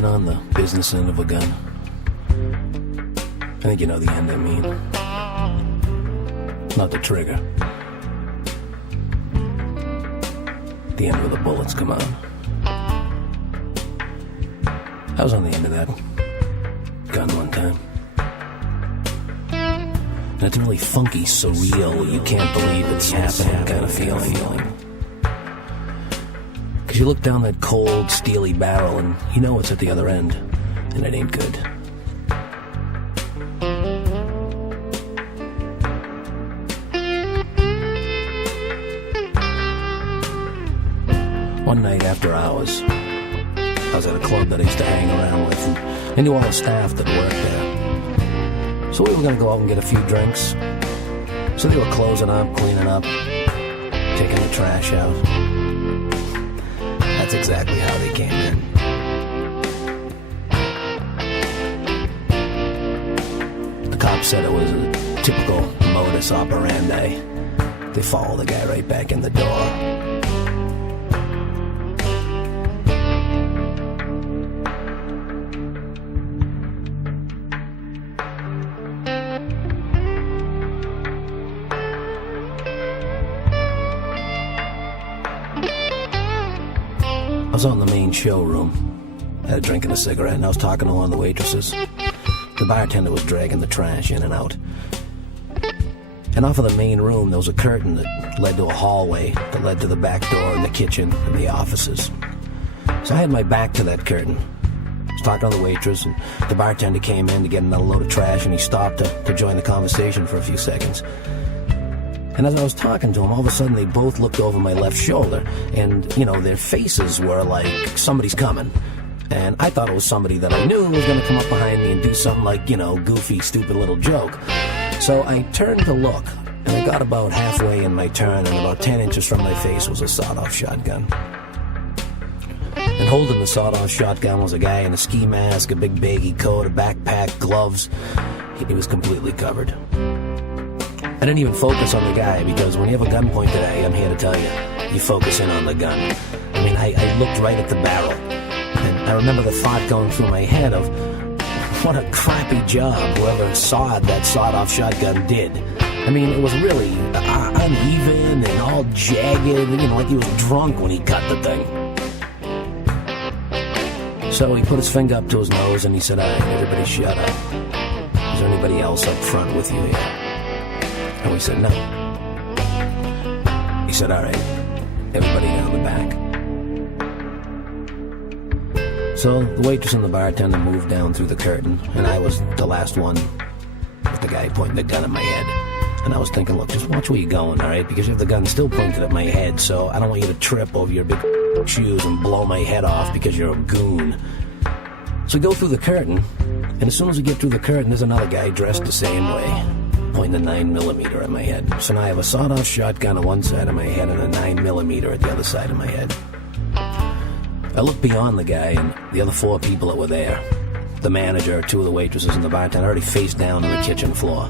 been on the business end of a gun? I think you know the end I mean. Not the trigger. The end where the bullets come out. I was on the end of that gun one time. And it's a really funky, surreal, you can't believe it's happening kind of feeling. Because you look down that cold, steely barrel and you know it's at the other end, and it ain't good. One night after hours, I was at a club that I used to hang around with, and I knew all the staff that worked there. So we were going to go out and get a few drinks. So they were closing up, cleaning up, taking the trash out. That's exactly how they came in. The cops said it was a typical modus operandi. They follow the guy right back in the door. I was on the main showroom. I had a drink and a cigarette, and I was talking to one of the waitresses. The bartender was dragging the trash in and out. And off of the main room, there was a curtain that led to a hallway that led to the back door and the kitchen and the offices. So I had my back to that curtain. I was talking to the waitress, and the bartender came in to get another load of trash, and he stopped to join the conversation for a few seconds. And as I was talking to him, all of a sudden they both looked over my left shoulder, and, you know, their faces were like, somebody's coming. And I thought it was somebody that I knew was going to come up behind me and do some, like, you know, goofy, stupid little joke. So I turned to look, and I got about halfway in my turn, and about 10 inches from my face was a sawed-off shotgun. And holding the sawed-off shotgun was a guy in a ski mask, a big baggy coat, a backpack, gloves. He was completely covered. I didn't even focus on the guy, because when you have a gun pointed at you, I'm here to tell you, you focus in on the gun. I mean, I looked right at the barrel, and I remember the thought going through my head of, what a crappy job whoever sawed that sawed-off shotgun did. I mean, it was really uneven and all jagged, you know, like he was drunk when he cut the thing. So he put his finger up to his nose and he said, all right, everybody shut up. Is there anybody else up front with you here? And we said, no. He said, all right, everybody down the back. So the waitress and the bartender moved down through the curtain, and I was the last one with the guy pointing the gun at my head. And I was thinking, look, just watch where you're going, all right? Because you have the gun still pointed at my head, so I don't want you to trip over your big shoes and blow my head off because you're a goon. So we go through the curtain, and as soon as we get through the curtain, there's another guy dressed the same way, pointing a 9mm at my head. So now I have a sawed-off shotgun on one side of my head and a 9mm at the other side of my head. I looked beyond the guy and the other 4 people that were there. The manager, 2 of the waitresses, and the bartender already face down on the kitchen floor.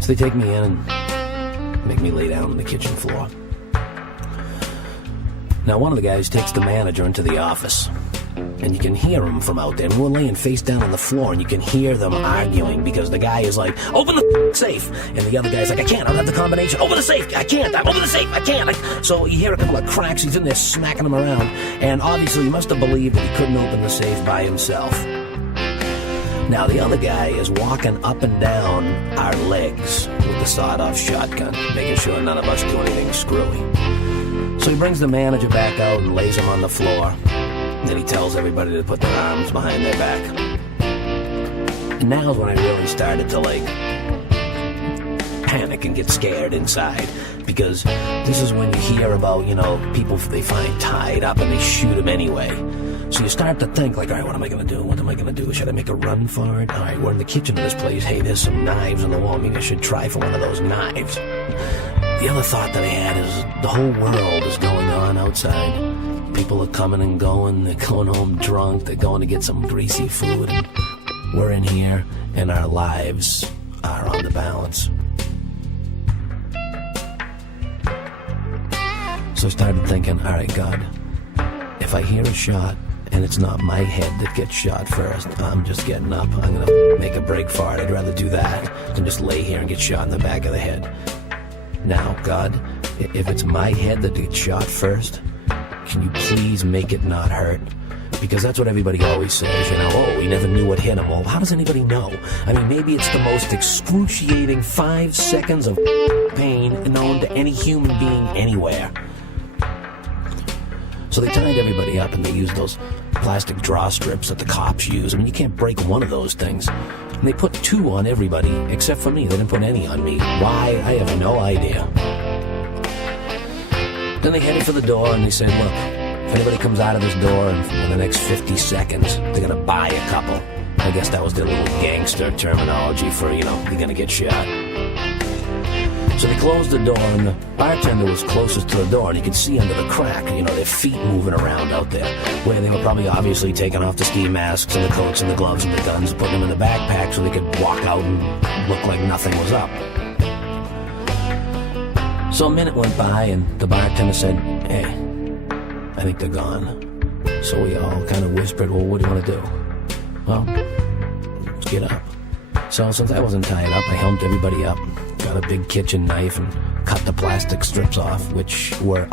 So they take me in and make me lay down on the kitchen floor. Now one of the guys takes the manager into the office, and you can hear him from out there. And we're laying face down on the floor, and you can hear them arguing because the guy is like, open the safe. And the other guy's like, I can't, I don't have the combination. Open the safe, I can't, open the safe, I can't. So you hear a couple of cracks, he's in there smacking them around. And obviously he must have believed that he couldn't open the safe by himself. Now the other guy is walking up and down our legs with the sawed-off shotgun, making sure none of us do anything screwy. So he brings the manager back out and lays him on the floor. Then he tells everybody to put their arms behind their back. And now's when I really started to, like, panic and get scared inside. Because this is when you hear about, you know, people they find tied up and they shoot them anyway. So you start to think, like, all right, what am I going to do? What am I going to do? Should I make a run for it? All right, we're in the kitchen of this place. Hey, there's some knives on the wall. Maybe I should try for one of those knives. The other thought that I had is the whole world is going on outside. People are coming and going. They're going home drunk. They're going to get some greasy food. And we're in here, and our lives are on the balance. So I started thinking, all right, God, if I hear a shot, and it's not my head that gets shot first, I'm just getting up. I'm gonna make a break for it. I'd rather do that than just lay here and get shot in the back of the head. Now, God, if it's my head that gets shot first, can you please make it not hurt? Because that's what everybody always says, oh, we never knew what hit him. Well, how does anybody know? I mean, maybe it's the most excruciating 5 seconds of pain known to any human being anywhere. So they tied everybody up and they used those plastic draw strips that the cops use. I mean, you can't break one of those things. And they put 2 on everybody, except for me. They didn't put any on me. Why? I have no idea. Then they headed for the door and they said, look, if anybody comes out of this door in the next 50 seconds, they're gonna buy a couple. I guess that was their little gangster terminology for, you're gonna get shot. So they closed the door, and the bartender was closest to the door, and you could see under the crack, their feet moving around out there, where they were probably obviously taking off the ski masks and the coats and the gloves and the guns, putting them in the backpack so they could walk out and look like nothing was up. So a minute went by, and the bartender said, hey, I think they're gone. So we all kind of whispered, well, what do you want to do? Well, let's get up. So since I wasn't tied up, I helped everybody up, got a big kitchen knife and cut the plastic strips off, which were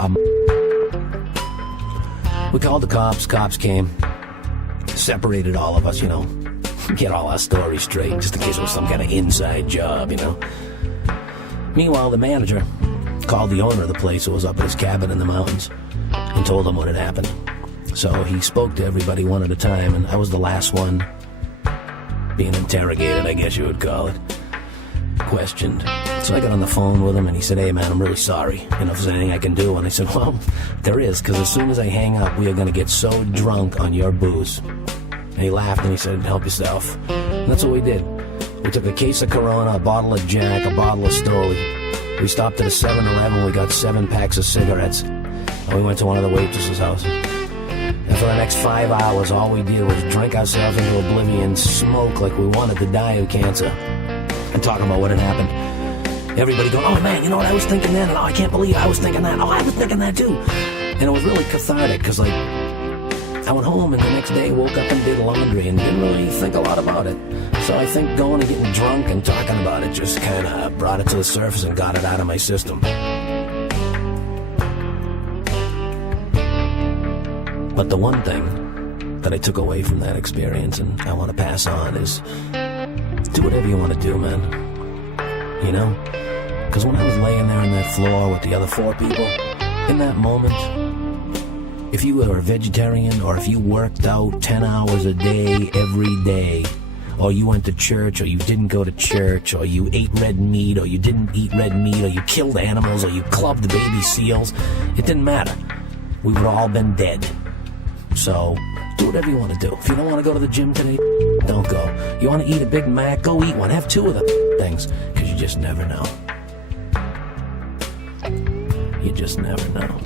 We called the cops. Cops came, separated all of us, get all our stories straight, just in case it was some kind of inside job, Meanwhile, the manager called the owner of the place who was up at his cabin in the mountains and told him what had happened. So he spoke to everybody one at a time, and I was the last one being interrogated, I guess you would call it. Questioned. So I got on the phone with him, and he said, hey man, I'm really sorry. If there's anything I can do. And I said, well, there is, because as soon as I hang up, we are going to get so drunk on your booze. And he laughed and he said, help yourself. And that's what we did. We took a case of Corona, a bottle of Jack, a bottle of Stoli. We stopped at a 7-Eleven, we got 7 packs of cigarettes. And we went to one of the waitress's house. And for the next 5 hours, all we did was drink ourselves into oblivion, smoke like we wanted to die of cancer, and talk about what had happened. Everybody going, oh man, you know what I was thinking then? And, oh, I can't believe I was thinking that. Oh, I was thinking that too. And it was really cathartic, because I went home and the next day woke up and did laundry and didn't really think a lot about it. So I think going and getting drunk and talking about it just kind of brought it to the surface and got it out of my system. But the one thing that I took away from that experience and I want to pass on is do whatever you want to do, man. Because when I was laying there on that floor with the other 4 people, in that moment, if you were a vegetarian or if you worked out 10 hours a day every day, or you went to church or you didn't go to church, or you ate red meat or you didn't eat red meat, or you killed animals or you clubbed baby seals, it didn't matter. We would have all been dead. So, do whatever you want to do. If you don't want to go to the gym today, don't go. You want to eat a Big Mac, go eat one. Have 2 of the things, because you just never know. You just never know.